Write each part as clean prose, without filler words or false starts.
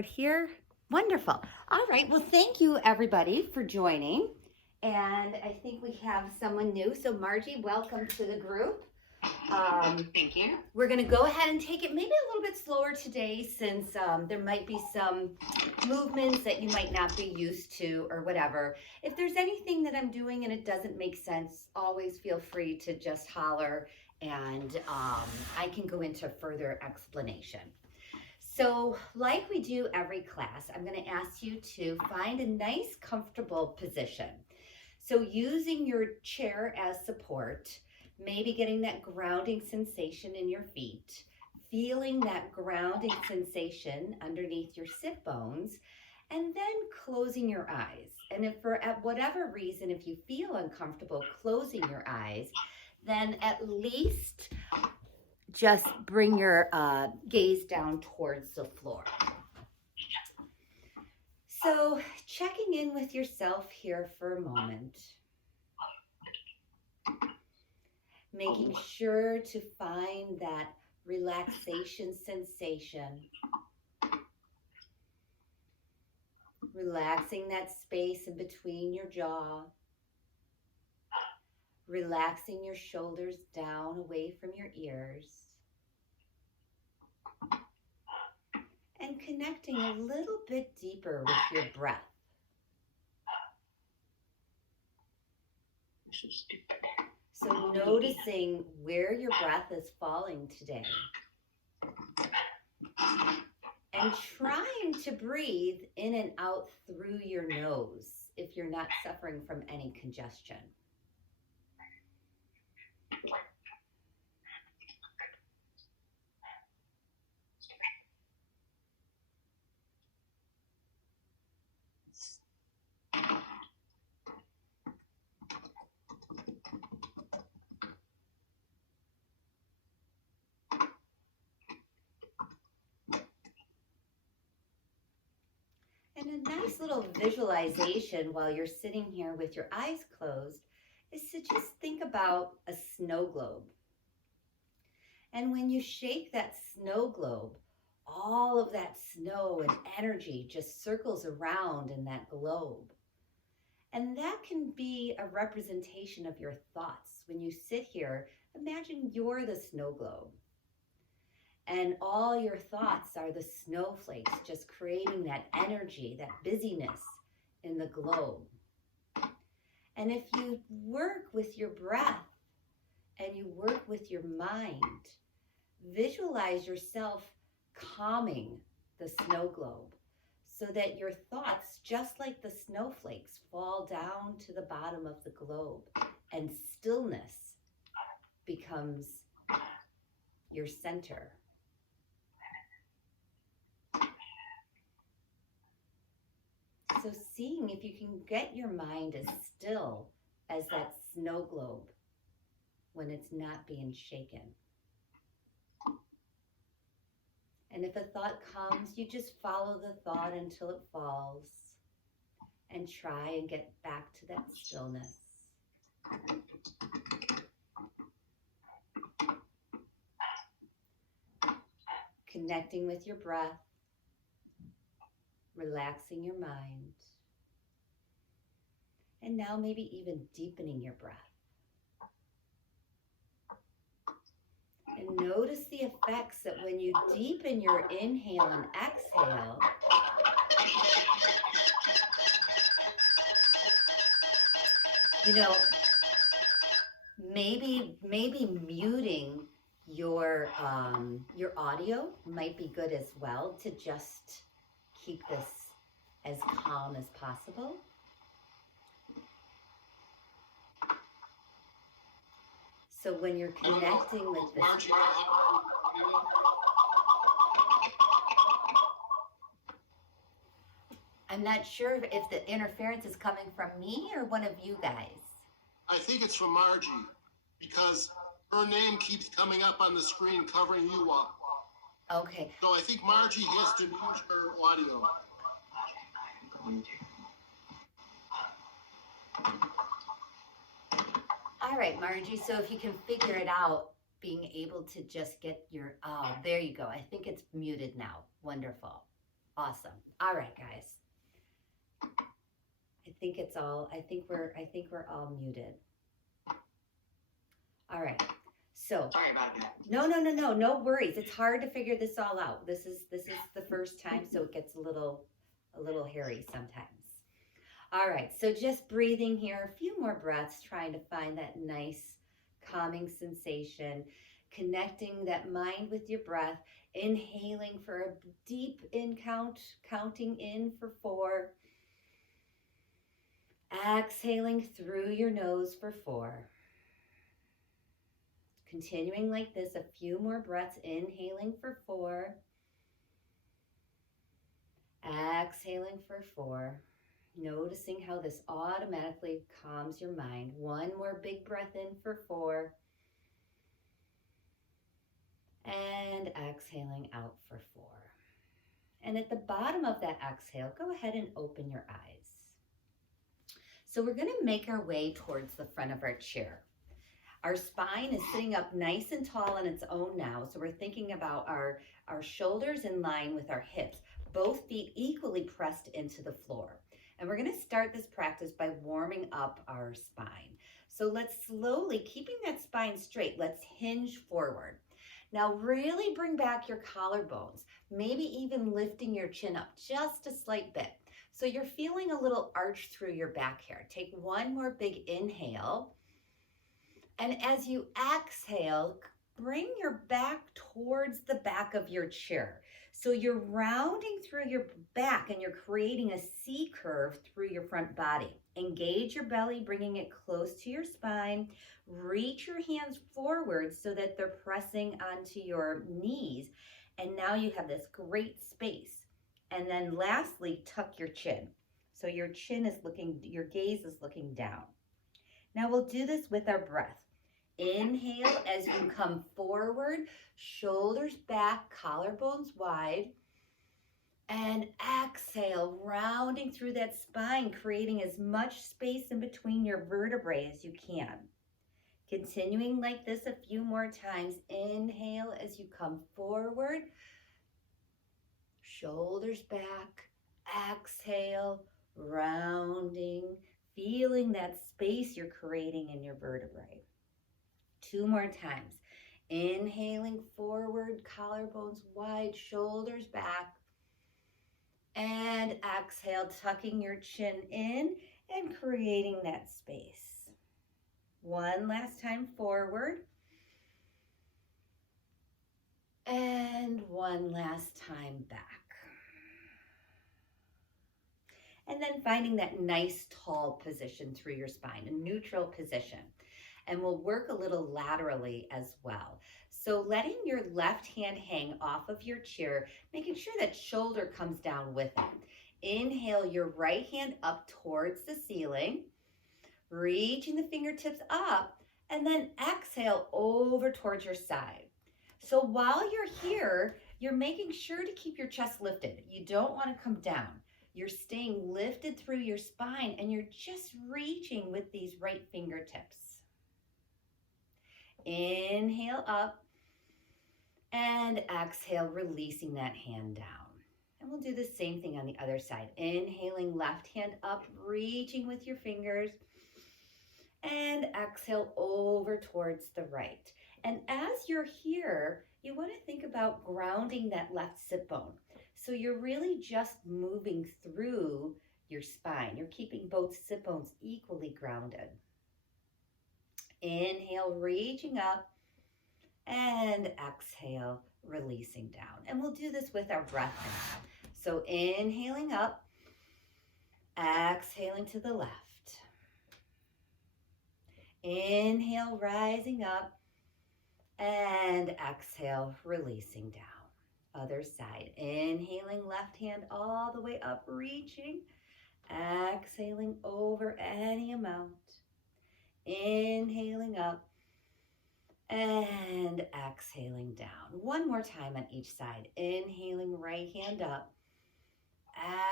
Here. Wonderful. All right. Well, thank you everybody for joining. And I think we have someone new. So Margie, welcome to the group. Thank you. We're going to go ahead and take it maybe a little bit slower today since there might be some movements that you might not be used to or whatever. If there's anything that I'm doing and it doesn't make sense, always feel free to just holler and I can go into further explanation. So, like we do every class, I'm going to ask you to find a nice, comfortable position. So, using your chair as support, maybe getting that grounding sensation in your feet, feeling that grounding sensation underneath your sit bones, and then closing your eyes. And if for at whatever reason, if you feel uncomfortable closing your eyes, then at least just bring your gaze down towards the floor. So checking in with yourself here for a moment. Making sure to find that relaxation sensation. Relaxing that space in between your jaw. Relaxing your shoulders down away from your ears. And connecting a little bit deeper with your breath. So noticing where your breath is falling today. And trying to breathe in and out through your nose if you're not suffering from any congestion. And a nice little visualization while you're sitting here with your eyes closed is to just think about a snow globe. And when you shake that snow globe, all of that snow and energy just circles around in that globe. And that can be a representation of your thoughts. When you sit here, imagine you're the snow globe. And all your thoughts are the snowflakes, just creating that energy, that busyness in the globe. And if you work with your breath and you work with your mind, visualize yourself calming the snow globe so that your thoughts, just like the snowflakes, fall down to the bottom of the globe and stillness becomes your center. So seeing if you can get your mind as still as that snow globe when it's not being shaken. And if a thought comes, you just follow the thought until it falls and try and get back to that stillness. Connecting with your breath. Relaxing your mind. And now maybe even deepening your breath. And notice the effects that when you deepen your inhale and exhale, maybe muting your audio might be good as well to just keep this as calm as possible. So when you're connecting with this, I'm not sure if the interference is coming from me or one of you guys. I think it's from Margie because her name keeps coming up on the screen covering you up. Okay. So I think Margie has to mute her audio. All right, Margie, so if you can figure it out, being able to just get your, oh, there you go. I think it's muted now. Wonderful. Awesome. All right, guys. I think we're all muted. All right. So Sorry about that. no worries. It's hard to figure this all out. This is the first time, so it gets a little hairy sometimes. All right, so just breathing here, a few more breaths, trying to find that nice calming sensation, connecting that mind with your breath, inhaling for a deep in count, counting in for 4, exhaling through your nose for 4. Continuing like this, a few more breaths, inhaling for 4, exhaling for 4. Noticing how this automatically calms your mind. One more big breath in for 4. And exhaling out for 4. And at the bottom of that exhale, go ahead and open your eyes. So we're going to make our way towards the front of our chair. Our spine is sitting up nice and tall on its own now. So we're thinking about our shoulders in line with our hips, both feet equally pressed into the floor. And we're going to start this practice by warming up our spine. So let's slowly, keeping that spine straight, let's hinge forward. Now really bring back your collarbones, maybe even lifting your chin up just a slight bit. So you're feeling a little arch through your back here. Take one more big inhale. And as you exhale, bring your back towards the back of your chair. So you're rounding through your back and you're creating a C curve through your front body. Engage your belly, bringing it close to your spine. Reach your hands forward so that they're pressing onto your knees. And now you have this great space. And then lastly, tuck your chin. So your chin is looking, your gaze is looking down. Now we'll do this with our breath. Inhale as you come forward, shoulders back, collarbones wide. And exhale, rounding through that spine, creating as much space in between your vertebrae as you can. Continuing like this a few more times. Inhale as you come forward, shoulders back. Exhale, rounding, feeling that space you're creating in your vertebrae. 2 more times. Inhaling forward, collarbones wide, shoulders back. And exhale, tucking your chin in and creating that space. One last time forward. And one last time back. And then finding that nice tall position through your spine, a neutral position. And we'll work a little laterally as well. So letting your left hand hang off of your chair, making sure that shoulder comes down with it. Inhale your right hand up towards the ceiling, reaching the fingertips up, and then exhale over towards your side. So while you're here, you're making sure to keep your chest lifted. You don't want to come down. You're staying lifted through your spine and you're just reaching with these right fingertips. Inhale up and exhale, releasing that hand down. And we'll do the same thing on the other side. Inhaling, left hand up, reaching with your fingers. And exhale over towards the right. And as you're here, you want to think about grounding that left sit bone. So you're really just moving through your spine. You're keeping both sit bones equally grounded. Inhale, reaching up, and exhale, releasing down. And we'll do this with our breath now. So inhaling up, exhaling to the left. Inhale, rising up, and exhale, releasing down. Other side. Inhaling, left hand all the way up, reaching. Exhaling over any amount. Inhaling up and exhaling down. One more time on each side. Inhaling, right hand up.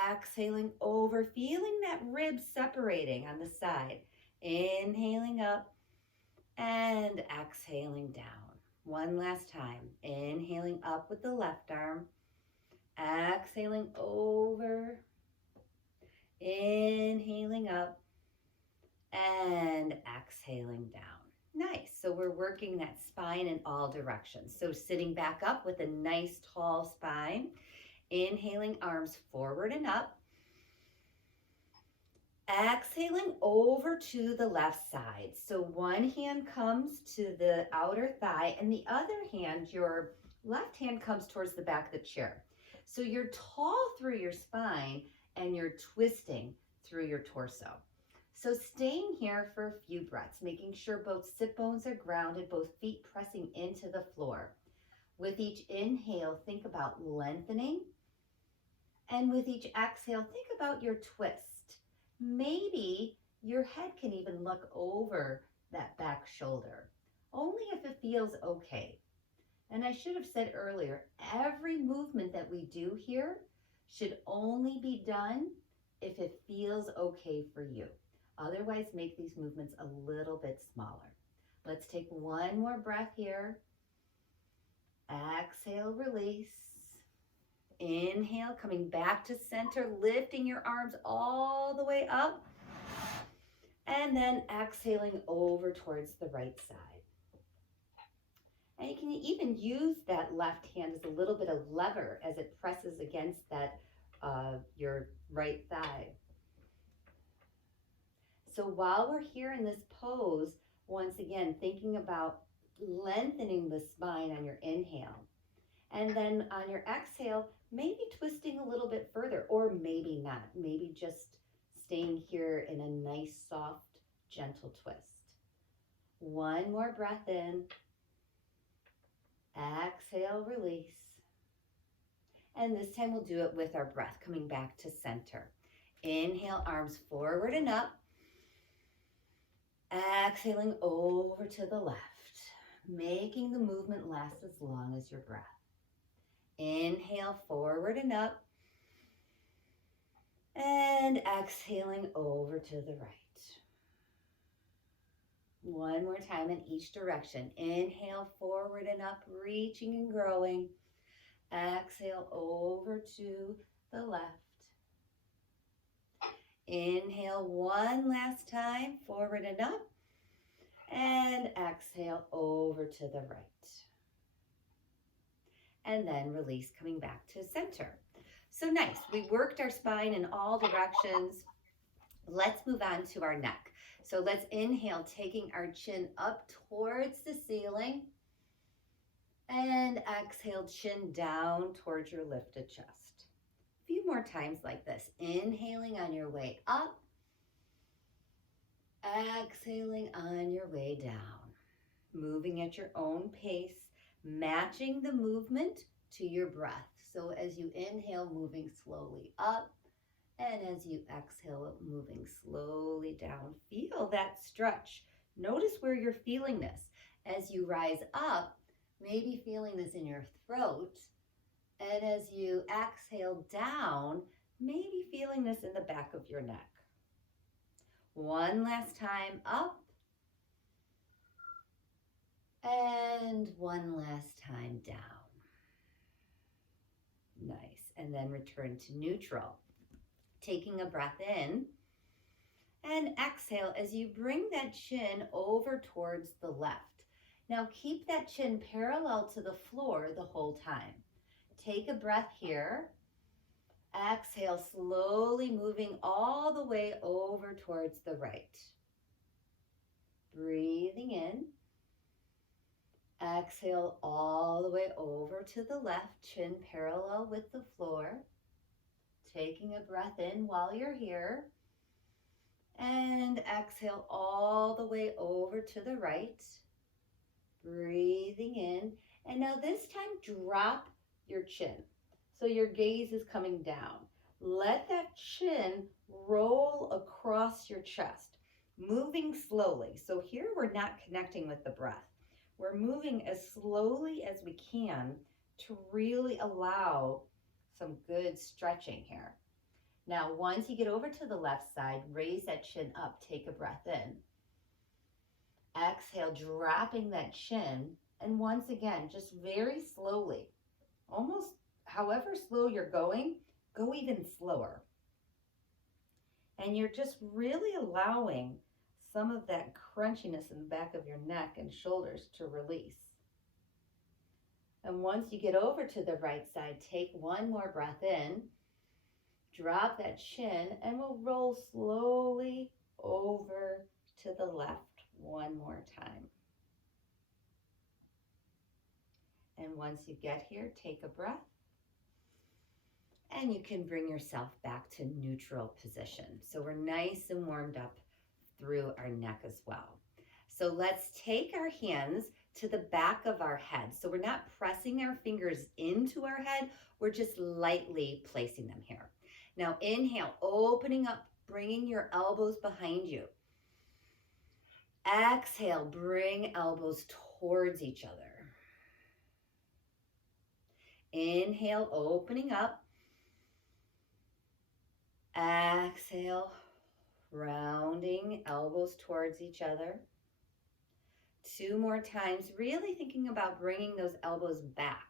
Exhaling over, feeling that ribs separating on the side. Inhaling up and exhaling down. One last time. Inhaling up with the left arm. Exhaling over, inhaling up, and exhaling down. Nice. So we're working that spine in all directions. So sitting back up with a nice tall spine, inhaling arms forward and up, exhaling over to the left side. So one hand comes to the outer thigh and the other hand, your left hand comes towards the back of the chair. So you're tall through your spine and you're twisting through your torso. So staying here for a few breaths, making sure both sit bones are grounded, both feet pressing into the floor. With each inhale, think about lengthening. And with each exhale, think about your twist. Maybe your head can even look over that back shoulder, only if it feels okay. And I should have said earlier, every movement that we do here should only be done if it feels okay for you. Otherwise, make these movements a little bit smaller. Let's take one more breath here. Exhale, release. Inhale, coming back to center, lifting your arms all the way up. And then exhaling over towards the right side. And you can even use that left hand as a little bit of lever as it presses against that your right thigh. So while we're here in this pose, once again, thinking about lengthening the spine on your inhale. And then on your exhale, maybe twisting a little bit further, or maybe not. Maybe just staying here in a nice, soft, gentle twist. One more breath in. Exhale, release. And this time we'll do it with our breath, coming back to center. Inhale, arms forward and up. Exhaling over to the left, making the movement last as long as your breath. Inhale, forward and up. And exhaling over to the right. One more time in each direction. Inhale, forward and up, reaching and growing. Exhale over to the left. Inhale one last time, forward and up. And exhale over to the right. And then release, coming back to center. So nice. We worked our spine in all directions. Let's move on to our neck. So let's inhale, taking our chin up towards the ceiling. And exhale, chin down towards your lifted chest. A few more times like this. Inhaling on your way up. Exhaling on your way down. Moving at your own pace, matching the movement to your breath. So as you inhale, moving slowly up. And as you exhale, moving slowly down. Feel that stretch. Notice where you're feeling this. As you rise up, maybe feeling this in your throat. And as you exhale down, maybe feeling this in the back of your neck. One last time up. And one last time down. Nice. And then return to neutral. Taking a breath in. And exhale as you bring that chin over towards the left. Now keep that chin parallel to the floor the whole time. Take a breath here. Exhale, slowly moving all the way over towards the right. Breathing in. Exhale all the way over to the left, chin parallel with the floor. Taking a breath in while you're here. And exhale all the way over to the right. Breathing in. And now this time, drop your chin. So your gaze is coming down. Let that chin roll across your chest, moving slowly. So here we're not connecting with the breath. We're moving as slowly as we can to really allow some good stretching here. Now, once you get over to the left side, raise that chin up, take a breath in. Exhale, dropping that chin. And once again, just very slowly, almost however slow you're going, go even slower. And you're just really allowing some of that crunchiness in the back of your neck and shoulders to release. And once you get over to the right side, take one more breath in, drop that chin, and we'll roll slowly over to the left one more time. And once you get here, take a breath. And you can bring yourself back to neutral position. So we're nice and warmed up through our neck as well. So let's take our hands to the back of our head. So we're not pressing our fingers into our head, we're just lightly placing them here. Now inhale, opening up, bringing your elbows behind you. Exhale, bring elbows towards each other. Inhale, opening up. Exhale, rounding elbows towards each other. 2 more times, really thinking about bringing those elbows back.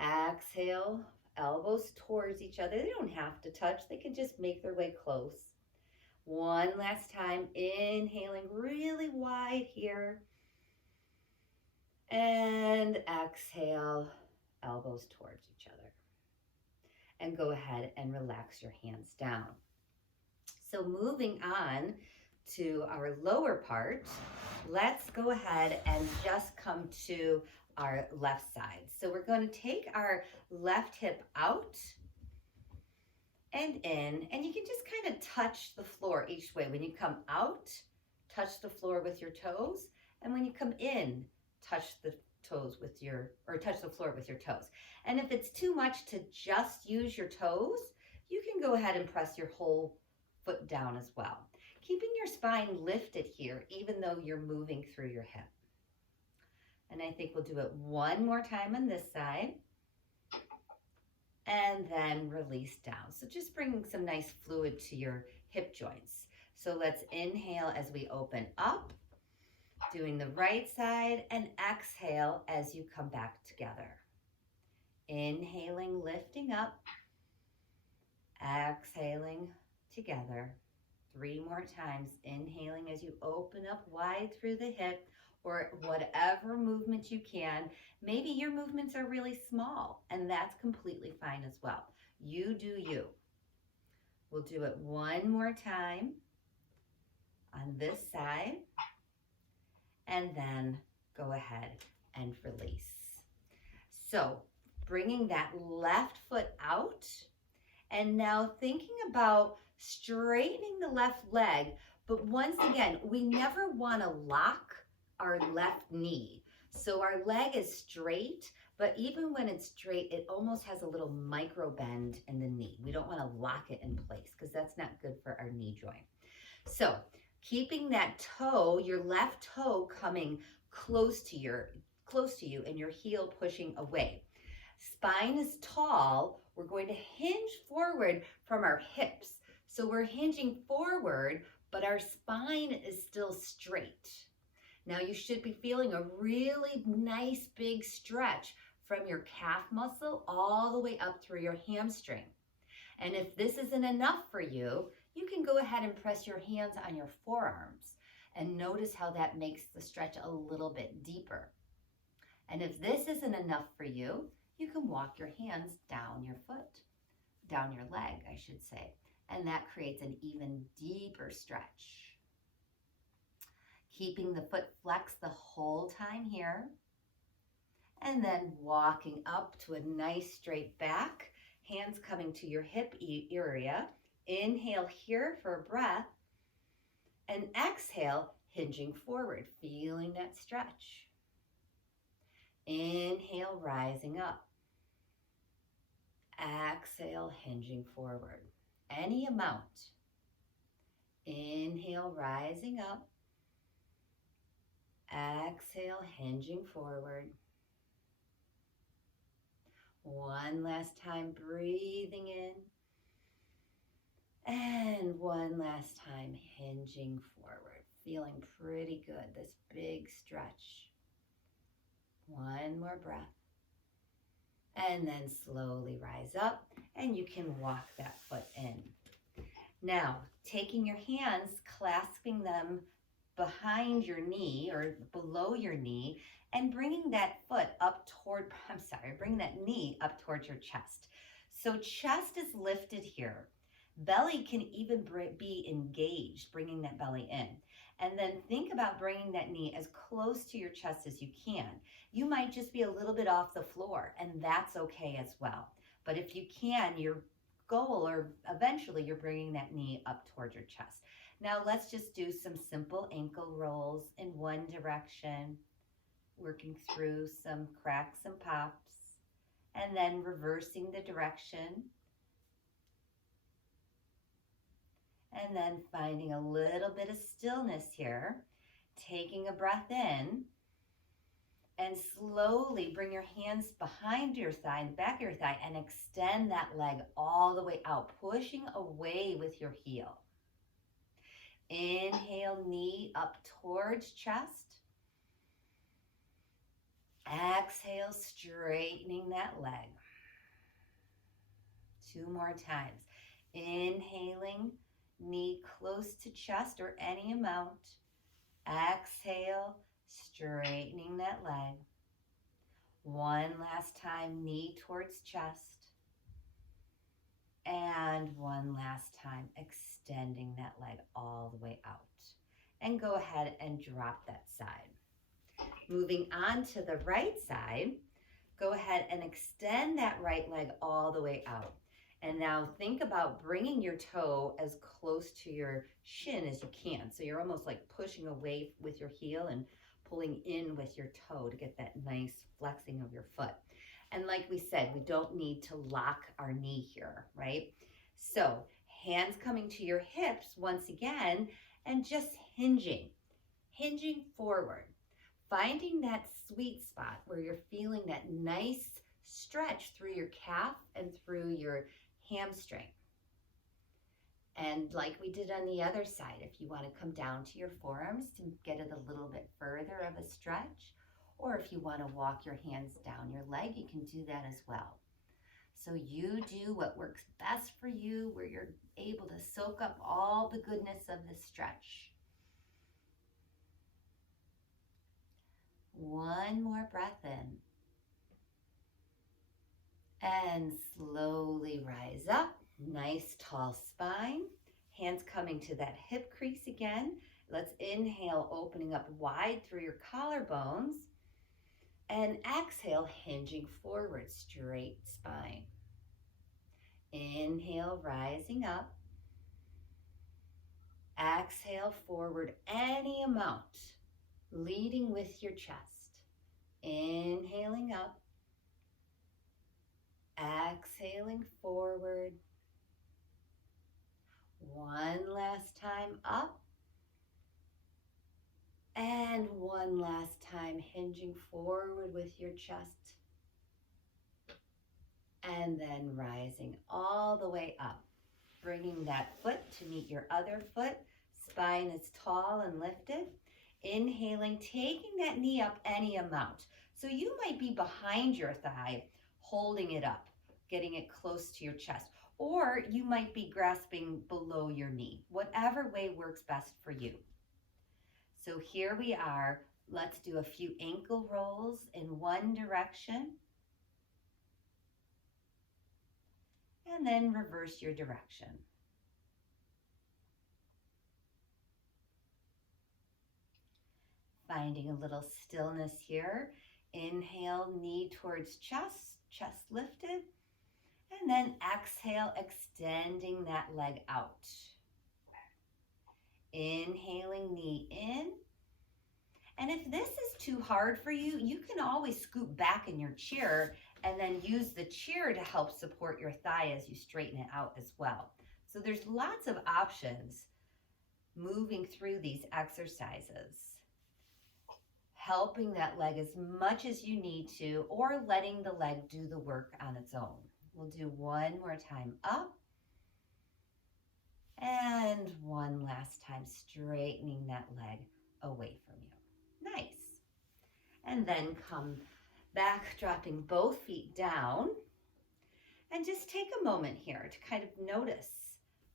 Exhale, elbows towards each other. They don't have to touch, they can just make their way close. One last time, inhaling really wide here. And exhale, elbows towards each other. And go ahead and relax your hands down. So moving on to our lower part, let's go ahead and just come to our left side. So we're going to take our left hip out and in, and you can just kind of touch the floor each way. When you come out, touch the floor with your toes, and when you come in, touch the toes with your, or touch the floor with your toes. And if it's too much to just use your toes, you can go ahead and press your whole foot down as well. Keeping your spine lifted here, even though you're moving through your hip. And I think we'll do it one more time on this side. And then release down. So just bringing some nice fluid to your hip joints. So let's inhale as we open up. Doing the right side, and exhale as you come back together. Inhaling, lifting up. Exhaling together. 3 more times. Inhaling as you open up wide through the hip, or whatever movement you can. Maybe your movements are really small, and that's completely fine as well. You do you. We'll do it one more time on this side. And then go ahead and release. So bringing that left foot out, and now thinking about straightening the left leg, but once again, we never want to lock our left knee. So our leg is straight, but even when it's straight, it almost has a little micro bend in the knee. We don't want to lock it in place because that's not good for our knee joint. So keeping that toe, your left toe coming close to you and your heel pushing away. Spine is tall. We're going to hinge forward from our hips. So we're hinging forward, but our spine is still straight. Now you should be feeling a really nice big stretch from your calf muscle all the way up through your hamstring. And if this isn't enough for you, you can go ahead and press your hands on your forearms and notice how that makes the stretch a little bit deeper. And if this isn't enough for you, you can walk your hands down your foot, down your leg, I should say, and that creates an even deeper stretch. Keeping the foot flexed the whole time here, and then walking up to a nice straight back, hands coming to your hip area. Inhale here for a breath, and exhale, hinging forward, feeling that stretch. Inhale, rising up. Exhale, hinging forward. Any amount. Inhale, rising up. Exhale, hinging forward. One last time, breathing in. And one last time, hinging forward. Feeling pretty good, this big stretch. One more breath. And then slowly rise up, and you can walk that foot in. Now, taking your hands, clasping them behind your knee or below your knee, and bringing that foot up toward, bring that knee up towards your chest. So chest is lifted here. Belly can even be engaged, bringing that belly in. And then think about bringing that knee as close to your chest as you can. You might just be a little bit off the floor, and that's okay as well. But if you can, your goal, or eventually you're bringing that knee up towards your chest. Now let's just do some simple ankle rolls in one direction, working through some cracks and pops, and then reversing the direction. And then finding a little bit of stillness here, taking a breath in, and slowly bring your hands behind your thigh, the back of your thigh, and extend that leg all the way out, pushing away with your heel. Inhale, knee up towards chest. Exhale, straightening that leg. 2 more times. Inhaling, knee close to chest or any amount. Exhale, straightening that leg. 1 last time, knee towards chest. And 1 last time, extending that leg all the way out. And go ahead and drop that side. Moving on to the right side, go ahead and extend that right leg all the way out. And now think about bringing your toe as close to your shin as you can. So you're almost like pushing away with your heel and pulling in with your toe to get that nice flexing of your foot. And like we said, we don't need to lock our knee here, right? So hands coming to your hips once again, and just hinging forward. Finding that sweet spot where you're feeling that nice stretch through your calf and through your hamstring. And like we did on the other side, if you want to come down to your forearms to get it a little bit further of a stretch, or if you want to walk your hands down your leg, you can do that as well. So you do what works best for you, where you're able to soak up all the goodness of the stretch. 1 more breath in. And slowly rise up. Nice tall spine. Hands coming to that hip crease again. Let's inhale, opening up wide through your collarbones. And exhale, hinging forward, straight spine. Inhale, rising up. Exhale, forward any amount, leading with your chest. Inhaling up. Exhaling forward. 1 last time up. And 1 last time hinging forward with your chest. And then rising all the way up. Bringing that foot to meet your other foot. Spine is tall and lifted. Inhaling, taking that knee up any amount. So you might be behind your thigh, holding it up, getting it close to your chest. Or you might be grasping below your knee. Whatever way works best for you. So here we are. Let's do a few ankle rolls in one direction. And then reverse your direction. Finding a little stillness here. Inhale, knee towards chest, chest lifted. And then exhale, extending that leg out. Inhaling, knee in. And if this is too hard for you, you can always scoot back in your chair and then use the chair to help support your thigh as you straighten it out as well. So there's lots of options moving through these exercises, helping that leg as much as you need to, or letting the leg do the work on its own. We'll do 1 more time up. And 1 last time, straightening that leg away from you. Nice. And then come Back, dropping both feet down. And just take a moment here to kind of notice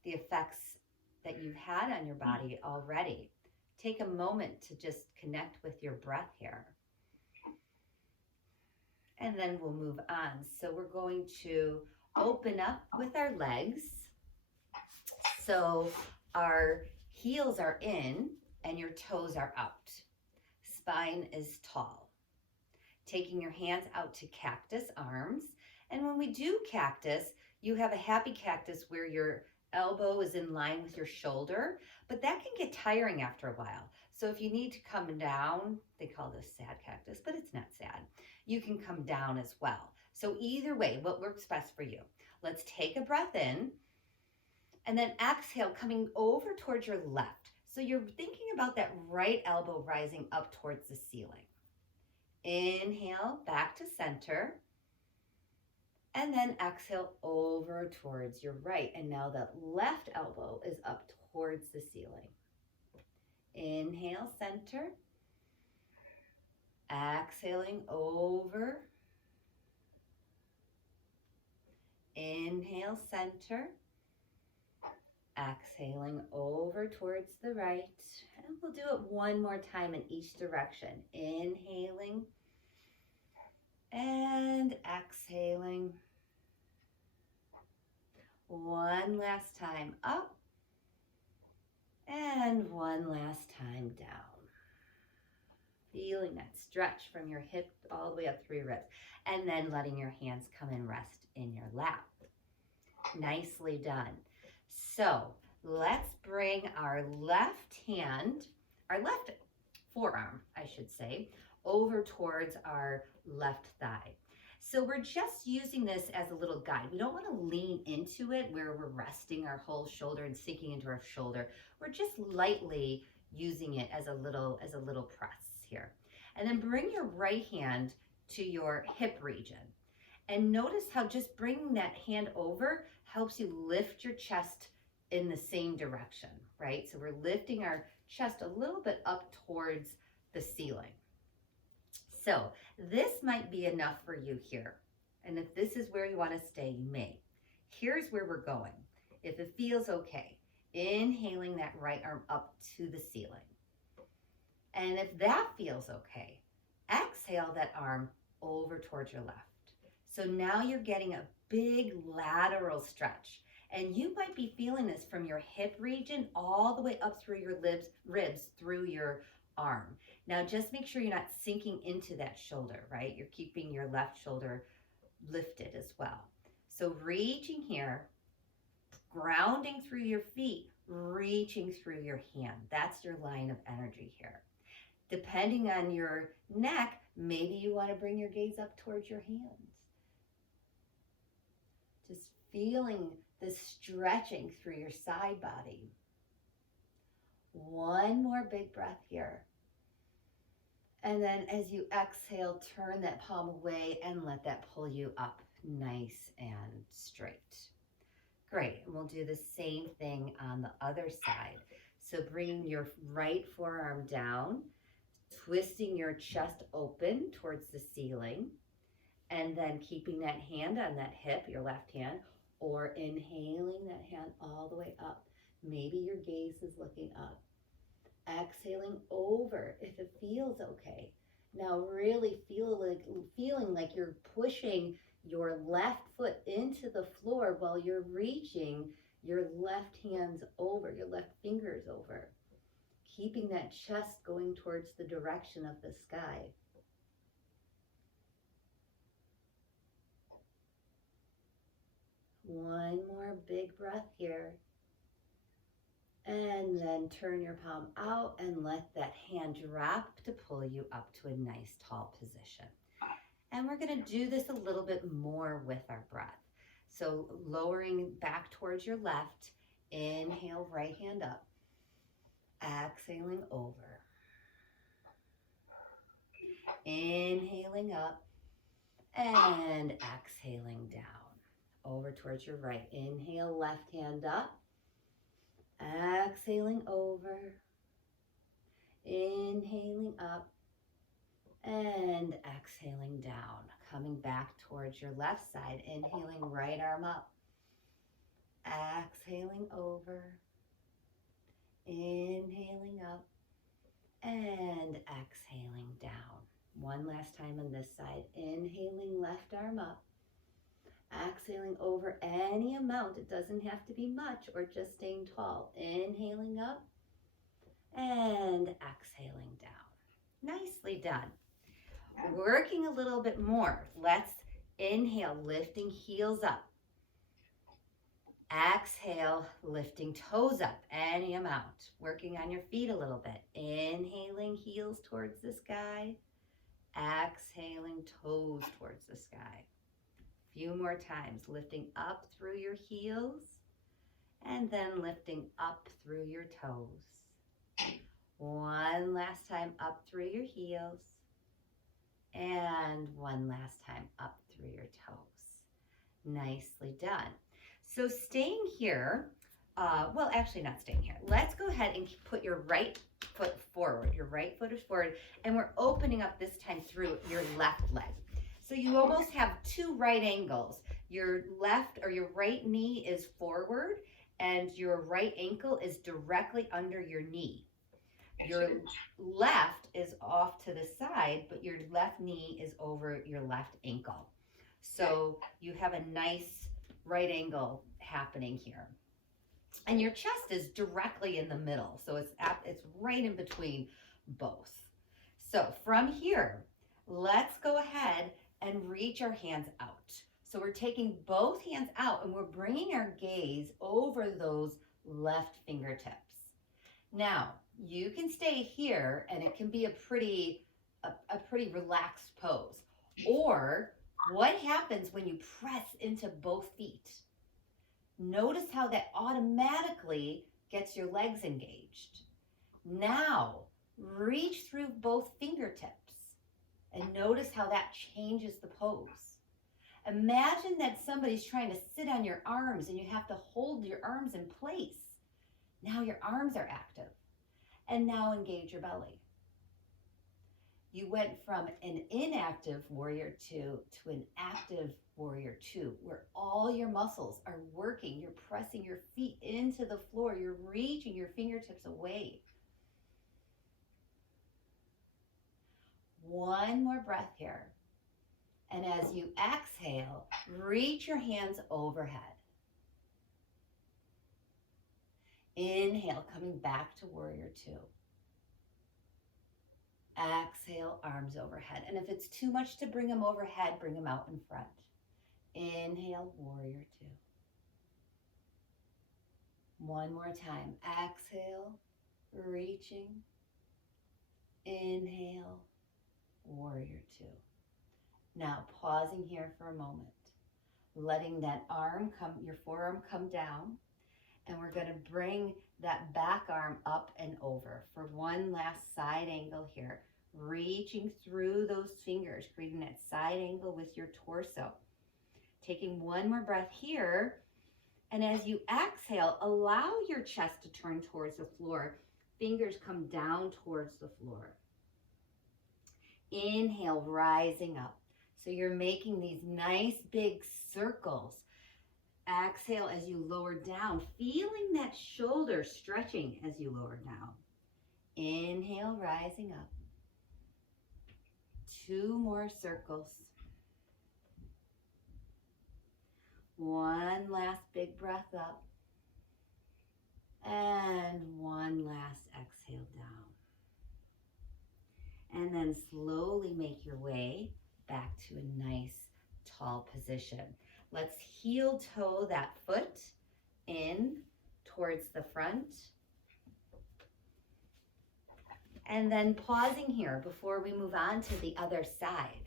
the effects that you've had on your body already. Take a moment to just connect with your breath here. And then we'll move on. So we're going to open up with our legs. So our heels are in and your toes are out. Spine is tall. Taking your hands out to cactus arms. And when we do cactus, you have a happy cactus where your elbow is in line with your shoulder, but that can get tiring after a while. So if you need to come down, they call this sad cactus, but it's not sad. You can come down as well. So either way, what works best for you? Let's take a breath in and then exhale, coming over towards your left. So you're thinking about that right elbow rising up towards the ceiling. Inhale, back to center. And then exhale over towards your right. And now the left elbow is up towards the ceiling. Inhale, center. Exhaling over. Inhale, center. Exhaling over towards the right. And we'll do it one more time in each direction. Inhaling and exhaling. One last time up and one last time down. Feeling that stretch from your hip all the way up through your ribs, and then letting your hands come and rest in your lap. Nicely done. So let's bring our left hand, our left forearm, I should say, over towards our left thigh. So we're just using this as a little guide. We don't want to lean into it where we're resting our whole shoulder and sinking into our shoulder. We're just lightly using it as a little press here. And then bring your right hand to your hip region. And notice how just bringing that hand over helps you lift your chest in the same direction, right? So we're lifting our chest a little bit up towards the ceiling. So this might be enough for you here. And if this is where you want to stay, you may. Here's where we're going. If it feels okay, inhaling that right arm up to the ceiling. And if that feels okay, exhale that arm over towards your left. So now you're getting a big lateral stretch. And you might be feeling this from your hip region all the way up through your ribs through your arm. Now just make sure you're not sinking into that shoulder, right? You're keeping your left shoulder lifted as well. So reaching here, grounding through your feet, reaching through your hand. That's your line of energy here. Depending on your neck, maybe you want to bring your gaze up towards your hands. Just feeling the stretching through your side body. One more big breath here. And then as you exhale, turn that palm away and let that pull you up nice and straight. Great. And we'll do the same thing on the other side. So bringing your right forearm down, twisting your chest open towards the ceiling, and then keeping that hand on that hip, your left hand, or inhaling that hand all the way up. Maybe your gaze is looking up. Exhaling over if it feels okay. Now really feeling like you're pushing your left foot into the floor while you're reaching your left hands over, your left fingers over. Keeping that chest going towards the direction of the sky. One more big breath here. And then turn your palm out and let that hand drop to pull you up to a nice tall position. And we're going to do this a little bit more with our breath. So lowering back towards your left, inhale, right hand up, exhaling over. Inhaling up and exhaling down. Over towards your right. Inhale, left hand up. Exhaling over. Inhaling up. And exhaling down, coming back towards your left side. Inhaling, right arm up. Exhaling over. Inhaling up. And exhaling down. One last time on this side. Inhaling, left arm up. Exhaling over any amount. It doesn't have to be much or just staying tall. Inhaling up and exhaling down. Nicely done. Working a little bit more. Let's inhale, lifting heels up. Exhale, lifting toes up, any amount. Working on your feet a little bit. Inhaling, heels towards the sky. Exhaling, toes towards the sky. Few more times, lifting up through your heels and then lifting up through your toes. One last time up through your heels and one last time up through your toes. Nicely done. So staying here, well, actually not staying here. Let's go ahead and put your right foot forward. Your right foot is forward, and we're opening up this time through your left leg. So you almost have two right angles. Your left or your right knee is forward, and your right ankle is directly under your knee. Your left is off to the side, but your left knee is over your left ankle. So you have a nice right angle happening here. And your chest is directly in the middle. So it's right in between both. So from here, let's go ahead and reach our hands out. So we're taking both hands out and we're bringing our gaze over those left fingertips. Now, you can stay here and it can be a pretty relaxed pose. Or what happens when you press into both feet? Notice how that automatically gets your legs engaged. Now, reach through both fingertips and notice how that changes the pose. Imagine that somebody's trying to sit on your arms and you have to hold your arms in place. Now your arms are active. And now engage your belly. You went from an inactive warrior two to an active warrior two, where all your muscles are working. You're pressing your feet into the floor. You're reaching your fingertips away. One more breath here. And as you exhale, reach your hands overhead. Inhale, coming back to warrior two. Exhale, arms overhead. And if it's too much to bring them overhead, bring them out in front. Inhale, warrior two. One more time. Exhale, reaching. Inhale, warrior two. Now pausing here for a moment. Letting that arm come, your forearm come down. And we're going to bring that back arm up and over for one last side angle here. Reaching through those fingers, creating that side angle with your torso. Taking one more breath here. And as you exhale, allow your chest to turn towards the floor. Fingers come down towards the floor. Inhale, rising up. So you're making these nice big circles. Exhale as you lower down, feeling that shoulder stretching as you lower down. Inhale, rising up. Two more circles. One last big breath up. And one last exhale down. And then slowly make your way back to a nice tall position. Let's heel toe that foot in towards the front. And then pausing here before we move on to the other side.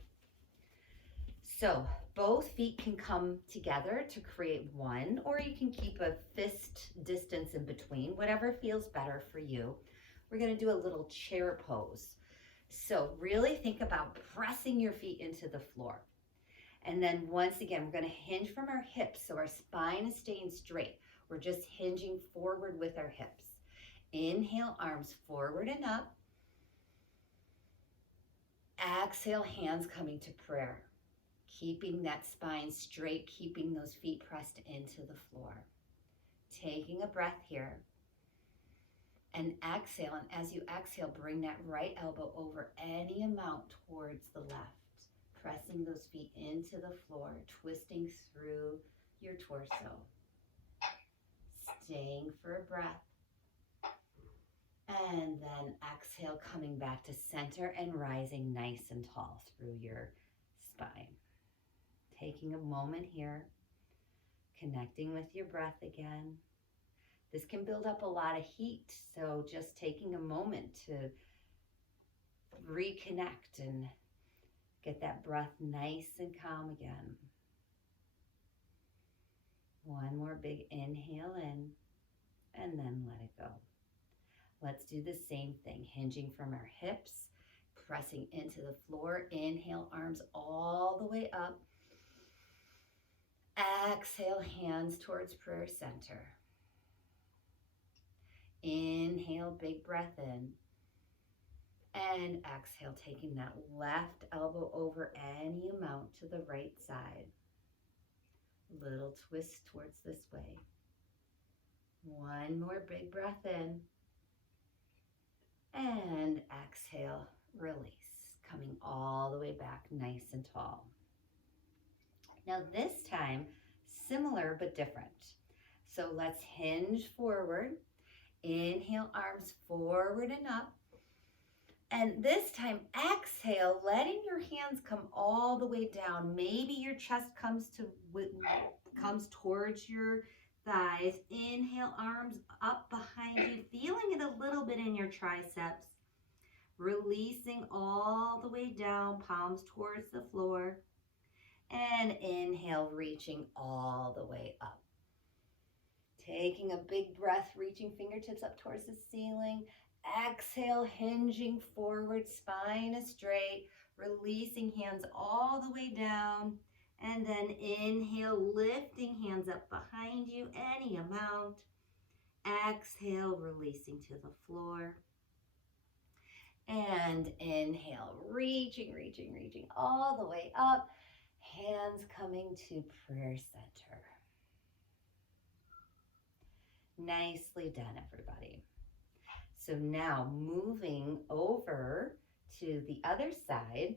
So both feet can come together to create one, or you can keep a fist distance in between, whatever feels better for you. We're going to do a little chair pose. So really think about pressing your feet into the floor. And then once again, we're going to hinge from our hips so our spine is staying straight. We're just hinging forward with our hips. Inhale, arms forward and up. Exhale, hands coming to prayer. Keeping that spine straight, keeping those feet pressed into the floor. Taking a breath here. And exhale, and as you exhale, bring that right elbow over any amount towards the left. Pressing those feet into the floor, twisting through your torso. Staying for a breath. And then exhale, coming back to center and rising nice and tall through your spine. Taking a moment here, connecting with your breath again. This can build up a lot of heat, so just taking a moment to reconnect and get that breath nice and calm again. One more big inhale in, and then let it go. Let's do the same thing, hinging from our hips, pressing into the floor. Inhale, arms all the way up. Exhale, hands towards prayer center. Inhale, big breath in. And exhale, taking that left elbow over any amount to the right side. Little twist towards this way. One more big breath in. And exhale, release, coming all the way back nice and tall. Now this time, similar but different. So let's hinge forward. Inhale, arms forward and up. And this time, exhale, letting your hands come all the way down. Maybe your chest comes towards your thighs. Inhale, arms up behind you, feeling it a little bit in your triceps. Releasing all the way down, palms towards the floor. And inhale, reaching all the way up. Taking a big breath, reaching fingertips up towards the ceiling. Exhale, hinging forward, spine is straight. Releasing hands all the way down. And then inhale, lifting hands up behind you, any amount. Exhale, releasing to the floor. And inhale, reaching all the way up. Hands coming to prayer center. Nicely done, everybody. So now moving over to the other side.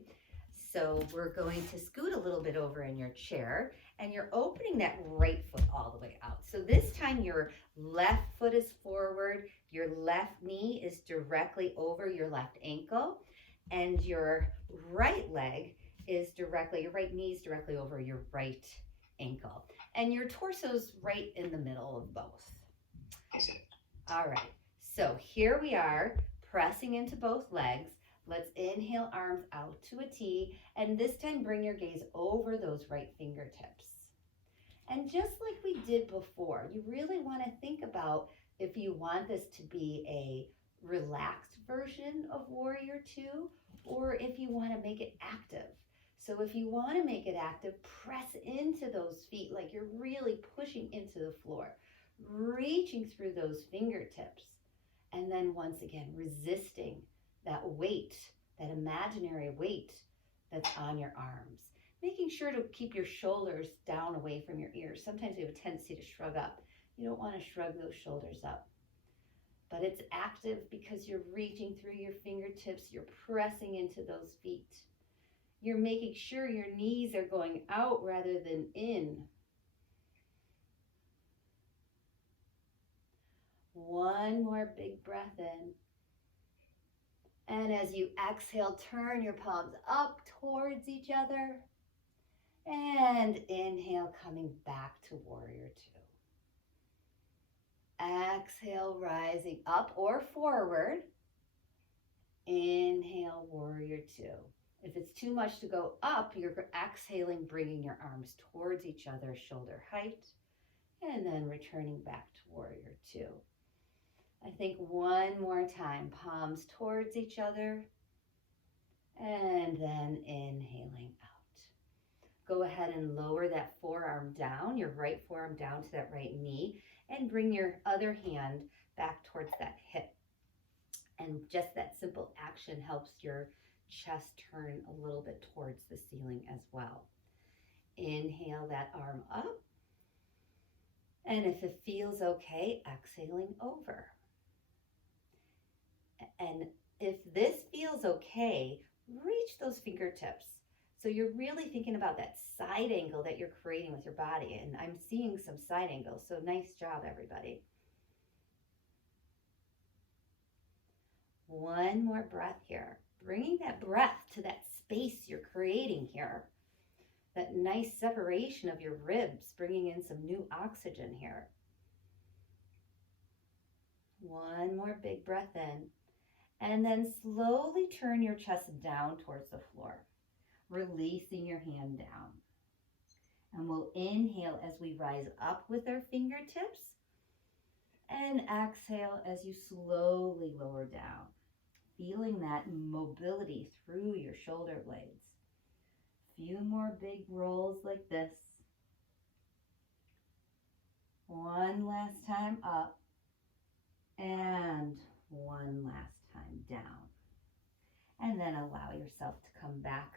So we're going to scoot a little bit over in your chair, and you're opening that right foot all the way out. So this time your left foot is forward, your left knee is directly over your left ankle, and your right leg is directly, your right knee is directly over your right ankle. And your torso's right in the middle of both. All right, so here we are, pressing into both legs. Let's inhale, arms out to a T, and this time bring your gaze over those right fingertips. And just like we did before, you really want to think about if you want this to be a relaxed version of Warrior Two, or if you want to make it active. So if you want to make it active, press into those feet like you're really pushing into the floor, reaching through those fingertips, and then once again resisting that weight, that imaginary weight that's on your arms. Making sure to keep your shoulders down away from your ears. Sometimes we have a tendency to shrug up. You don't want to shrug those shoulders up. But it's active because you're reaching through your fingertips, you're pressing into those feet. You're making sure your knees are going out rather than in. One more big breath in. And as you exhale, turn your palms up towards each other. And inhale, coming back to Warrior Two. Exhale, rising up or forward. Inhale, Warrior Two. If it's too much to go up, you're exhaling, bringing your arms towards each other, shoulder height, and then returning back to Warrior Two. I think one more time, palms towards each other, and then inhaling out. Go ahead and lower that forearm down, your right forearm down to that right knee, and bring your other hand back towards that hip. And just that simple action helps your chest turn a little bit towards the ceiling as well. Inhale that arm up. And if it feels okay, exhaling over. And if this feels okay, reach those fingertips. So you're really thinking about that side angle that you're creating with your body. And I'm seeing some side angles. So nice job, everybody. One more breath here. Bringing that breath to that space you're creating here. That nice separation of your ribs, bringing in some new oxygen here. One more big breath in. And then slowly turn your chest down towards the floor, releasing your hand down. And we'll inhale as we rise up with our fingertips and exhale as you slowly lower down, feeling that mobility through your shoulder blades. Few more big rolls like this. One last time up and one last time down. And then allow yourself to come back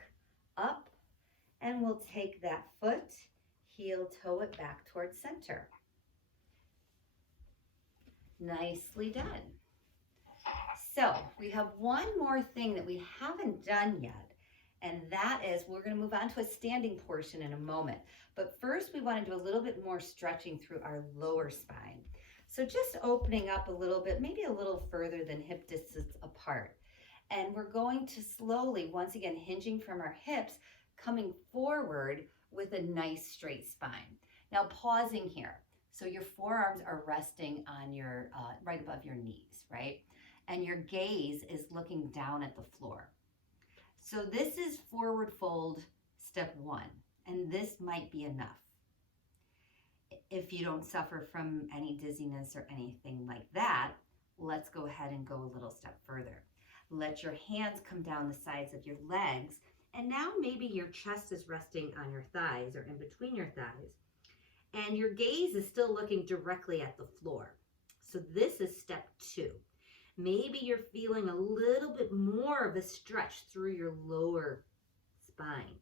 up, and we'll take that foot, heel toe it back towards center. Nicely done. So we have one more thing that we haven't done yet. And that is, we're going to move on to a standing portion in a moment. But first, we want to do a little bit more stretching through our lower spine. So just opening up a little bit, maybe a little further than hip distance apart. And we're going to slowly, once again, hinging from our hips, coming forward with a nice straight spine. Now pausing here. So your forearms are resting on your, right above your knees, right? And your gaze is looking down at the floor. So this is forward fold step 1, and this might be enough. If you don't suffer from any dizziness or anything like that, let's go ahead and go a little step further. Let your hands come down the sides of your legs, and now maybe your chest is resting on your thighs or in between your thighs, and your gaze is still looking directly at the floor. So this is step 2. Maybe you're feeling a little bit more of a stretch through your lower spine.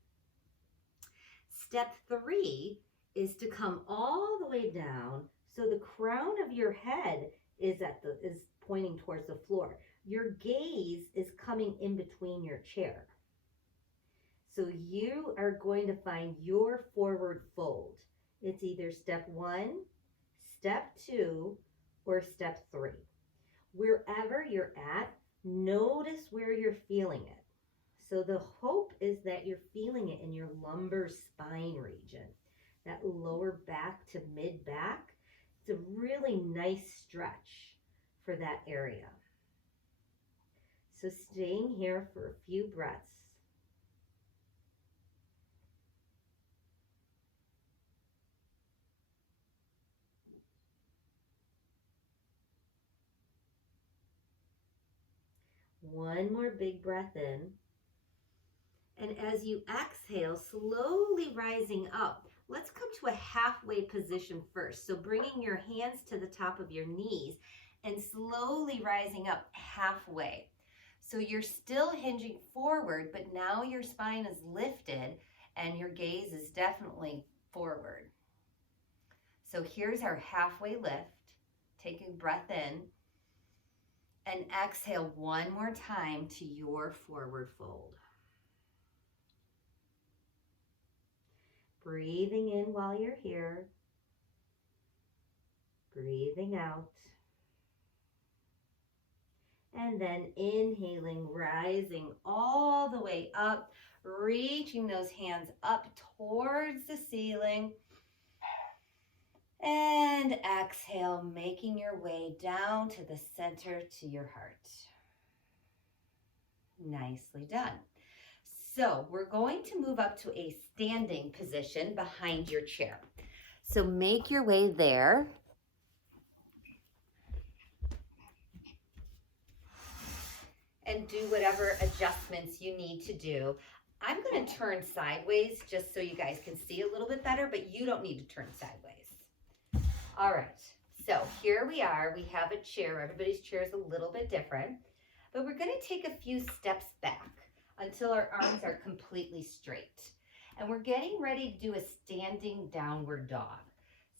Step 3 is to come all the way down so the crown of your head is pointing towards the floor. Your gaze is coming in between your chair. So you are going to find your forward fold. It's either step 1, step 2, or step 3. Wherever you're at, notice where you're feeling it. So the hope is that you're feeling it in your lumbar spine region, that lower back to mid back. It's a really nice stretch for that area. So staying here for a few breaths. One more big breath in. And as you exhale, slowly rising up, let's come to a halfway position first. So bringing your hands to the top of your knees and slowly rising up halfway. So you're still hinging forward, but now your spine is lifted and your gaze is definitely forward. So here's our halfway lift. Taking breath in. And exhale one more time to your forward fold. Breathing in while you're here. Breathing out. And then inhaling, rising all the way up, reaching those hands up towards the ceiling. And exhale, making your way down to the center to your heart. Nicely done. So we're going to move up to a standing position behind your chair. So make your way there. And do whatever adjustments you need to do. I'm going to turn sideways just so you guys can see a little bit better, but you don't need to turn sideways. All right, so here we are. We have a chair. Everybody's chair is a little bit different, but we're going to take a few steps back. until our arms are completely straight. And we're getting ready to do a standing downward dog.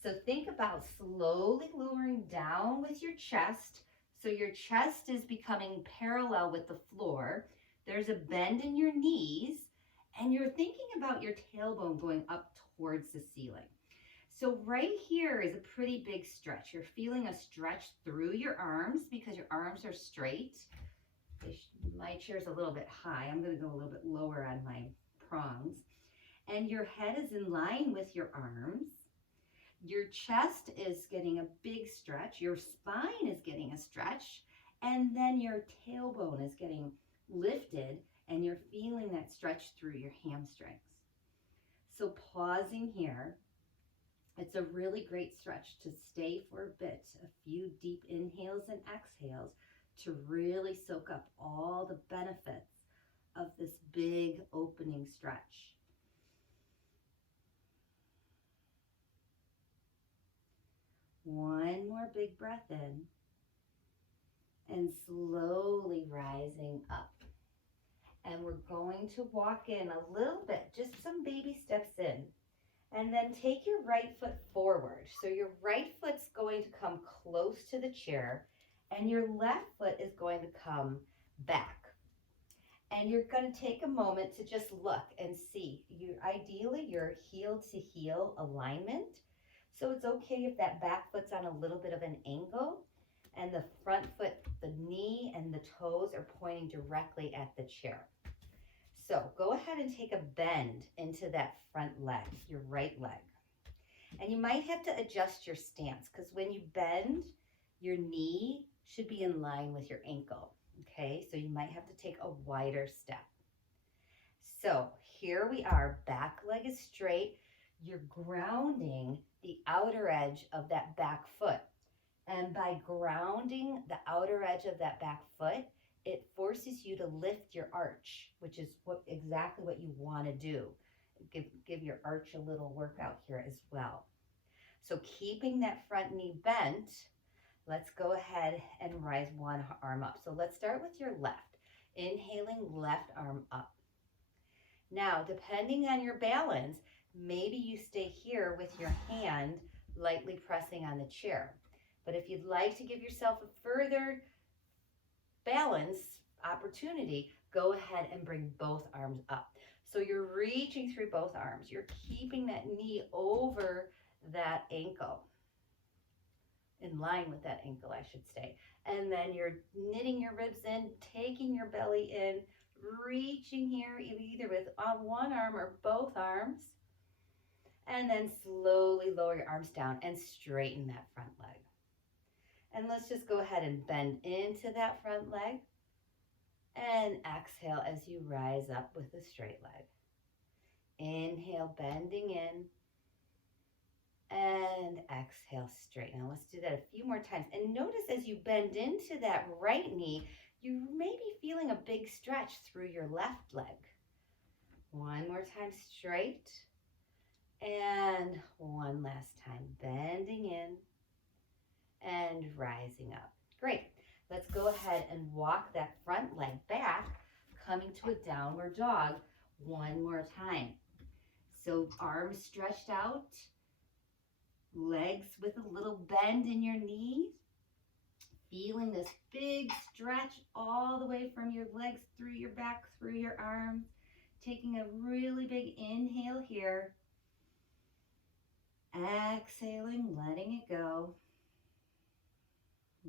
So think about slowly lowering down with your chest. So your chest is becoming parallel with the floor. There's a bend in your knees, and you're thinking about your tailbone going up towards the ceiling. So right here is a pretty big stretch. You're feeling a stretch through your arms because your arms are straight. My chair's a little bit high. I'm going to go a little bit lower on my prongs. And your head is in line with your arms. Your chest is getting a big stretch. Your spine is getting a stretch. And then your tailbone is getting lifted, and you're feeling that stretch through your hamstrings. So pausing here. It's a really great stretch to stay for a bit, a few deep inhales and exhales to really soak up all the benefits of this big opening stretch. One more big breath in and slowly rising up. And we're going to walk in a little bit, just some baby steps in. And then take your right foot forward. So your right foot's going to come close to the chair, and your left foot is going to come back. And you're going to take a moment to just look and see. Ideally, your heel to heel alignment. So it's okay if that back foot's on a little bit of an angle, and the front foot, the knee and the toes are pointing directly at the chair. So go ahead and take a bend into that front leg, your right leg. And you might have to adjust your stance because when you bend, your knee should be in line with your ankle. Okay, so you might have to take a wider step. So here we are, back leg is straight. You're grounding the outer edge of that back foot. And by grounding the outer edge of that back foot, it forces you to lift your arch, which is exactly what you want to do. Give your arch a little workout here as well. So keeping that front knee bent, let's go ahead and rise one arm up. So let's start with your left. Inhaling, left arm up. Now, depending on your balance, maybe you stay here with your hand lightly pressing on the chair. But if you'd like to give yourself a further balance opportunity, go ahead and bring both arms up. So you're reaching through both arms. You're keeping that knee over that ankle, in line with that ankle, I should say. And then you're knitting your ribs in, taking your belly in, reaching here either with one arm or both arms. And then slowly lower your arms down and straighten that front leg. And let's just go ahead and bend into that front leg and exhale as you rise up with a straight leg. Inhale, bending in, and exhale, straight. Now let's do that a few more times. And notice as you bend into that right knee, you may be feeling a big stretch through your left leg. One more time, straight. And one last time, bending in and rising up. Great. Let's go ahead and walk that front leg back, coming to a downward dog one more time. So arms stretched out, legs with a little bend in your knees, feeling this big stretch all the way from your legs through your back, through your arms, taking a really big inhale here, exhaling, letting it go.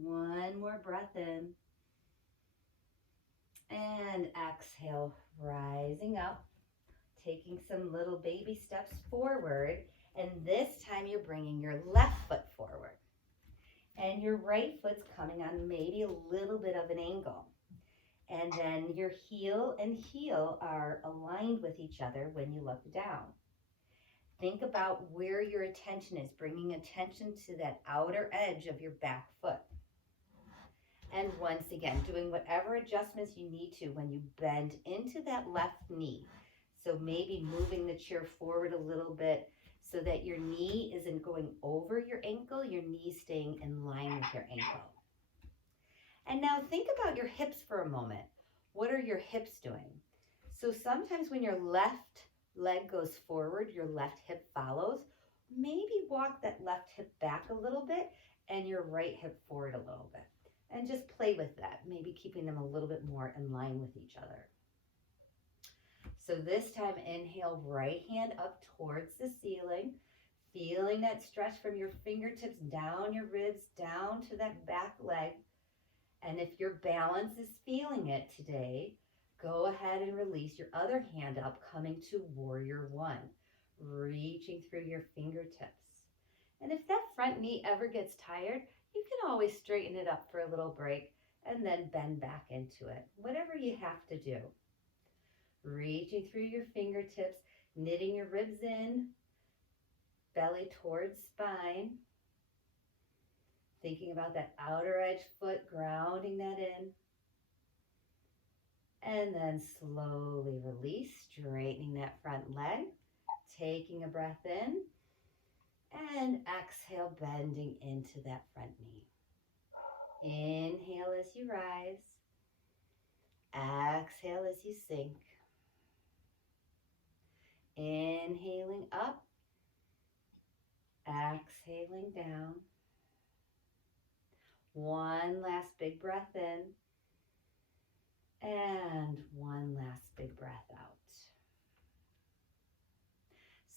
One more breath in. And exhale, rising up, taking some little baby steps forward. And this time you're bringing your left foot forward. And your right foot's coming on maybe a little bit of an angle. And then your heel and heel are aligned with each other when you look down. Think about where your attention is, bringing attention to that outer edge of your back foot. And once again, doing whatever adjustments you need to when you bend into that left knee. So maybe moving the chair forward a little bit so that your knee isn't going over your ankle, your knee staying in line with your ankle. And now think about your hips for a moment. What are your hips doing? So sometimes when your left leg goes forward, your left hip follows. Maybe walk that left hip back a little bit and your right hip forward a little bit. And just play with that, maybe keeping them a little bit more in line with each other. So this time, inhale, right hand up towards the ceiling, feeling that stretch from your fingertips down your ribs, down to that back leg. And if your balance is feeling it today, go ahead and release your other hand up, coming to warrior one, reaching through your fingertips. And if that front knee ever gets tired, you can always straighten it up for a little break and then bend back into it, whatever you have to do. Reaching through your fingertips, knitting your ribs in, belly towards spine. Thinking about that outer edge foot, grounding that in. And then slowly release, straightening that front leg, taking a breath in, and exhale, bending into that front knee. Inhale as you rise. Exhale as you sink. Inhaling up. Exhaling down. One last big breath in. And one last big breath out.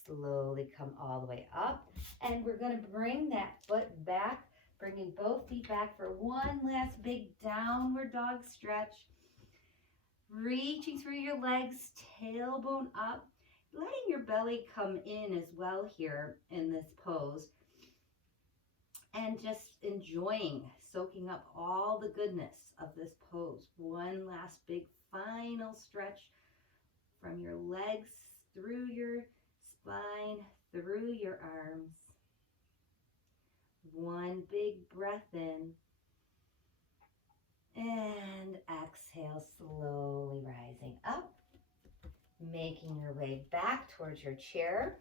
Slowly come all the way up. And we're going to bring that foot back, bringing both feet back for one last big downward dog stretch. Reaching through your legs, tailbone up, letting your belly come in as well here in this pose. And just enjoying, soaking up all the goodness of this pose. One last big final stretch from your legs through your spine, through your arms. One big breath in. And exhale, slowly rising up, making your way back towards your chair.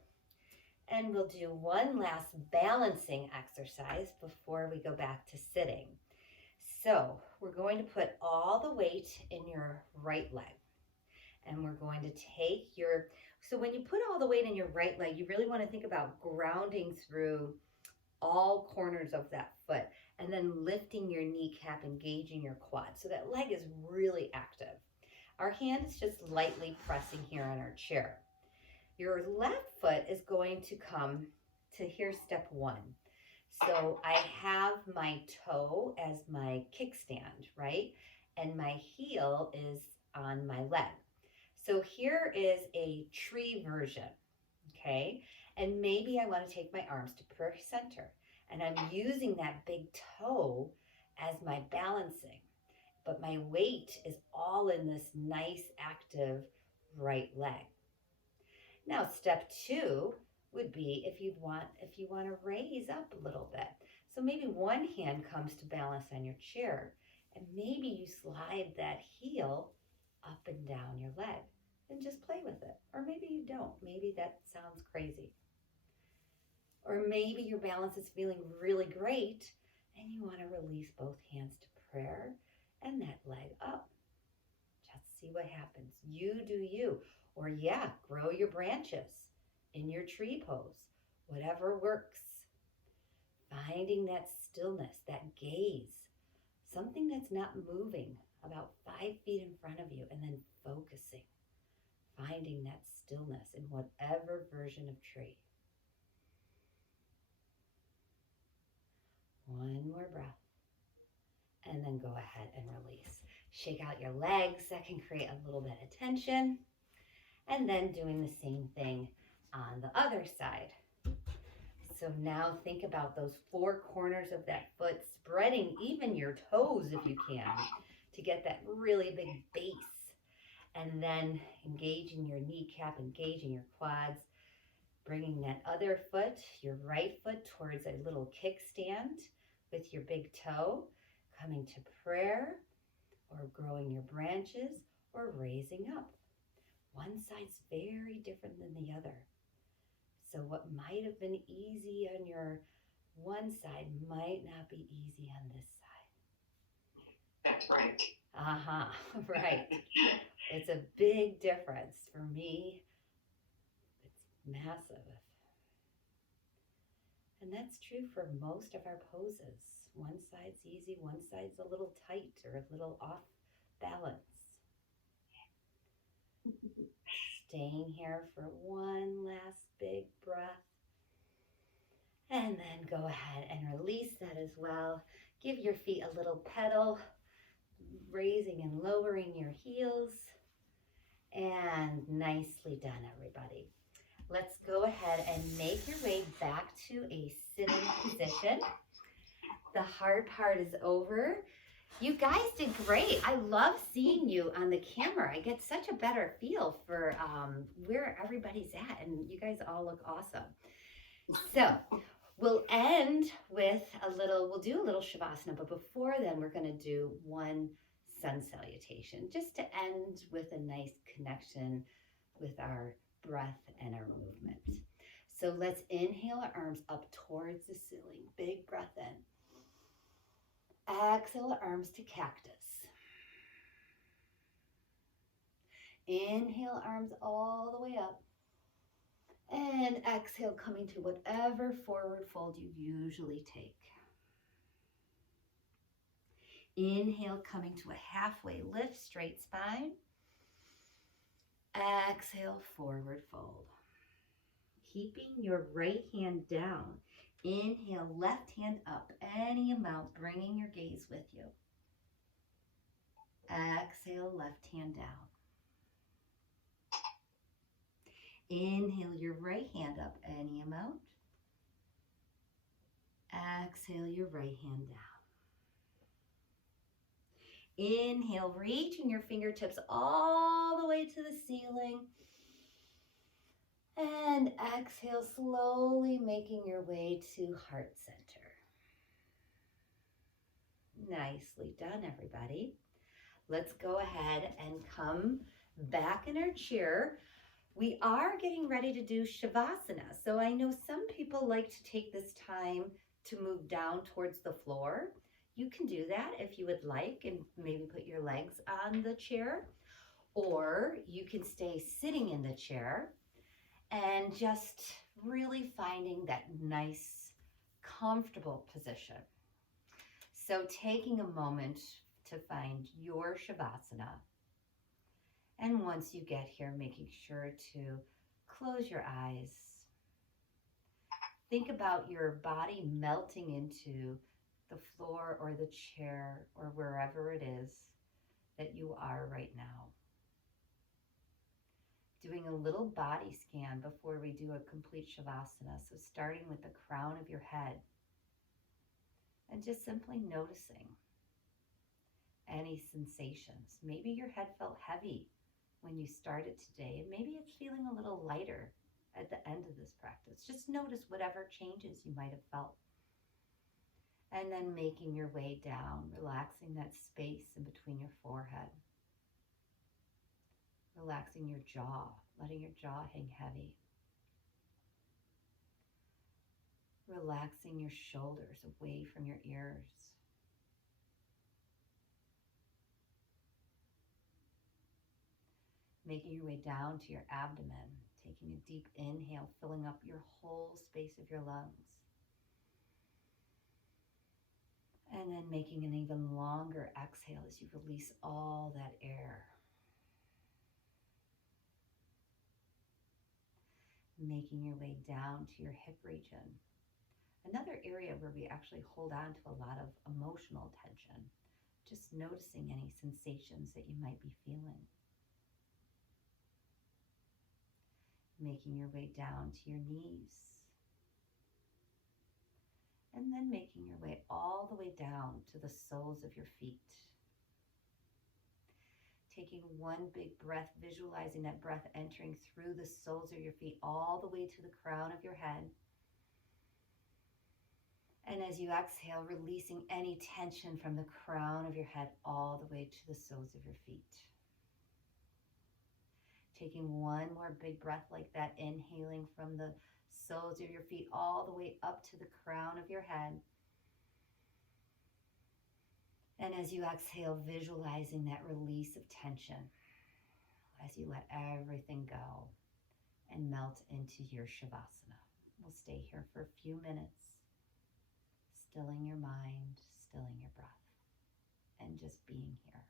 And we'll do one last balancing exercise before we go back to sitting. So we're going to put all the weight in your right leg. And we're going to take so when you put all the weight in your right leg, you really want to think about grounding through all corners of that foot and then lifting your kneecap, engaging your quad. So that leg is really active. Our hand is just lightly pressing here on our chair. Your left foot is going to come to here, step one. So I have my toe as my kickstand, right? And my heel is on my leg. So here is a tree version, okay? And maybe I want to take my arms to prayer center. And I'm using that big toe as my balancing. But my weight is all in this nice, active right leg. Now, step two would be if you want to raise up a little bit. So maybe one hand comes to balance on your chair, and maybe you slide that heel up and down your leg and just play with it. Or maybe you don't. Maybe that sounds crazy. Or maybe your balance is feeling really great and you want to release both hands to prayer and that leg up. Just see what happens. You do you. Or yeah, grow your branches in your tree pose. Whatever works. Finding that stillness, that gaze. Something that's not moving about 5 feet in front of you, and then focusing. Finding that stillness in whatever version of tree. One more breath. And then go ahead and release. Shake out your legs. That can create a little bit of tension. And then doing the same thing on the other side. So now think about those 4 corners of that foot, spreading even your toes if you can, to get that really big base. And then engaging your kneecap, engaging your quads, bringing that other foot, your right foot, towards a little kickstand with your big toe, coming to prayer, or growing your branches, or raising up. One side's very different than the other. So what might have been easy on your one side might not be easy on this side. That's right. Uh-huh. Right. It's a big difference. For me, it's massive. And that's true for most of our poses. One side's easy, one side's a little tight or a little off balance. Staying here for one last big breath. And then go ahead and release that as well. Give your feet a little pedal, raising and lowering your heels. And nicely done, everybody. Let's go ahead and make your way back to a sitting position. The hard part is over. You guys did great. I love seeing you on the camera. I get such a better feel for where everybody's at, and you guys all look awesome. So we'll end with we'll do a little Shavasana, but before then, we're going to do one sun salutation, just to end with a nice connection with our breath and our movement. So let's inhale our arms up towards the ceiling. Big breath in. Exhale, arms to cactus. Inhale, arms all the way up. And exhale, coming to whatever forward fold you usually take. Inhale, coming to a halfway lift, straight spine. Exhale, forward fold. Keeping your right hand down. Inhale, left hand up, any amount, bringing your gaze with you. Exhale, left hand down. Inhale your right hand up, any amount. Exhale your right hand down. Inhale, reaching your fingertips all the way to the ceiling. And exhale, slowly making your way to heart center. Nicely done, everybody. Let's go ahead and come back in our chair. We are getting ready to do Shavasana. So I know some people like to take this time to move down towards the floor. You can do that if you would like, and maybe put your legs on the chair, or you can stay sitting in the chair and just really finding that nice, comfortable position. So taking a moment to find your Shavasana. And once you get here, making sure to close your eyes. Think about your body melting into the floor or the chair or wherever it is that you are right now. Doing a little body scan before we do a complete Shavasana. So starting with the crown of your head and just simply noticing any sensations. Maybe your head felt heavy when you started today, and maybe it's feeling a little lighter at the end of this practice. Just notice whatever changes you might have felt. And then making your way down, relaxing that space in between your forehead. Relaxing your jaw, letting your jaw hang heavy. Relaxing your shoulders away from your ears. Making your way down to your abdomen, taking a deep inhale, filling up your whole space of your lungs. And then making an even longer exhale as you release all that air. Making your way down to your hip region. Another area where we actually hold on to a lot of emotional tension. Just noticing any sensations that you might be feeling. Making your way down to your knees. And then making your way all the way down to the soles of your feet. Taking one big breath, visualizing that breath entering through the soles of your feet all the way to the crown of your head. And as you exhale, releasing any tension from the crown of your head all the way to the soles of your feet. Taking one more big breath like that, inhaling from the soles of your feet all the way up to the crown of your head. And as you exhale, visualizing that release of tension as you let everything go and melt into your Shavasana. We'll stay here for a few minutes, stilling your mind, stilling your breath, and just being here.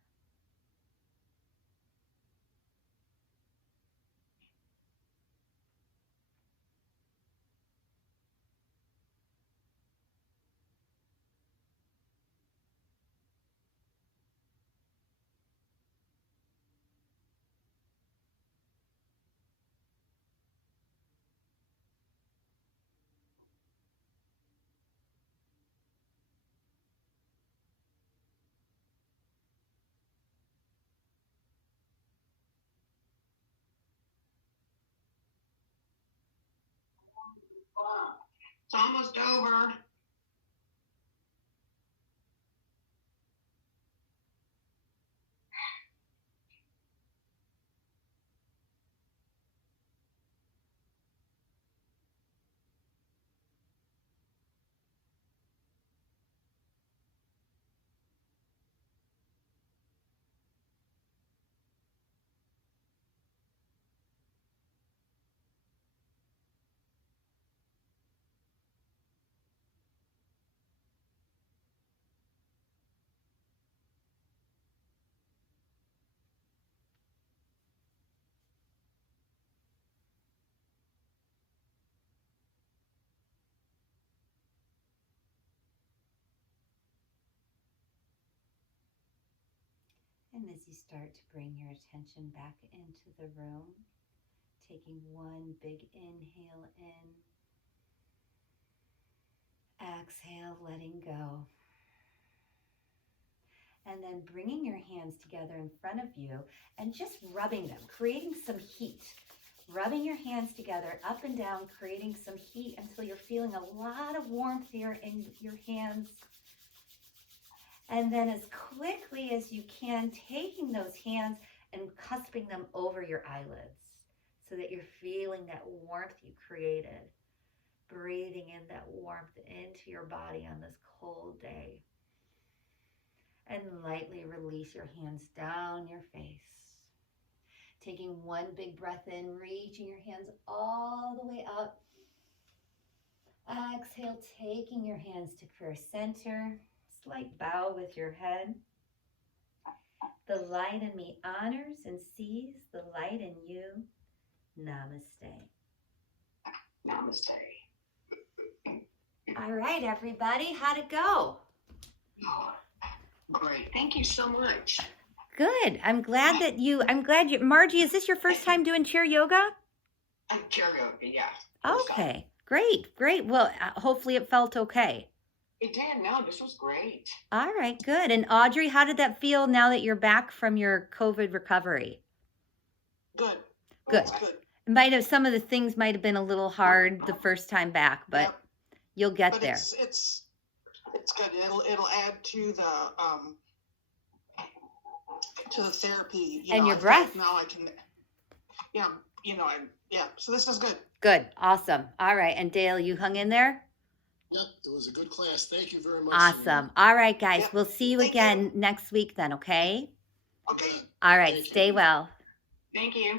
It's almost over. And as you start to bring your attention back into the room, taking one big inhale in, exhale, letting go. And then bringing your hands together in front of you and just rubbing them, creating some heat. Rubbing your hands together up and down, creating some heat until you're feeling a lot of warmth here in your hands. And then as quickly as you can, taking those hands and cusping them over your eyelids so that you're feeling that warmth you created. Breathing in that warmth into your body on this cold day. And lightly release your hands down your face. Taking one big breath in, reaching your hands all the way up. Exhale, taking your hands to prayer center. Slight bow with your head. The light in me honors and sees the light in you. Namaste. Namaste. All right, everybody, how'd it go? Oh, great. Thank you so much. Good. I'm glad you, Margie, is this your first time doing chair yoga? I'm karaoke, yeah. Okay, great. Well, hopefully it felt okay. It did. No, this was great. All right, good. And Audrey, how did that feel now that you're back from your COVID recovery? Good. Good. Good. Some of the things might have been a little hard the first time back, but Yep. you'll get But there. it's good. It'll add to the therapy. And your I feel breath. like now I can. Yeah. So this is good. Good. Awesome. All right. And Dale, you hung in there? Yep, it was a good class. Thank you very much. Awesome. All right, guys. Yeah. We'll see you Thank again you. next week then, okay? Okay. All right. Thank you. Stay well. Thank you.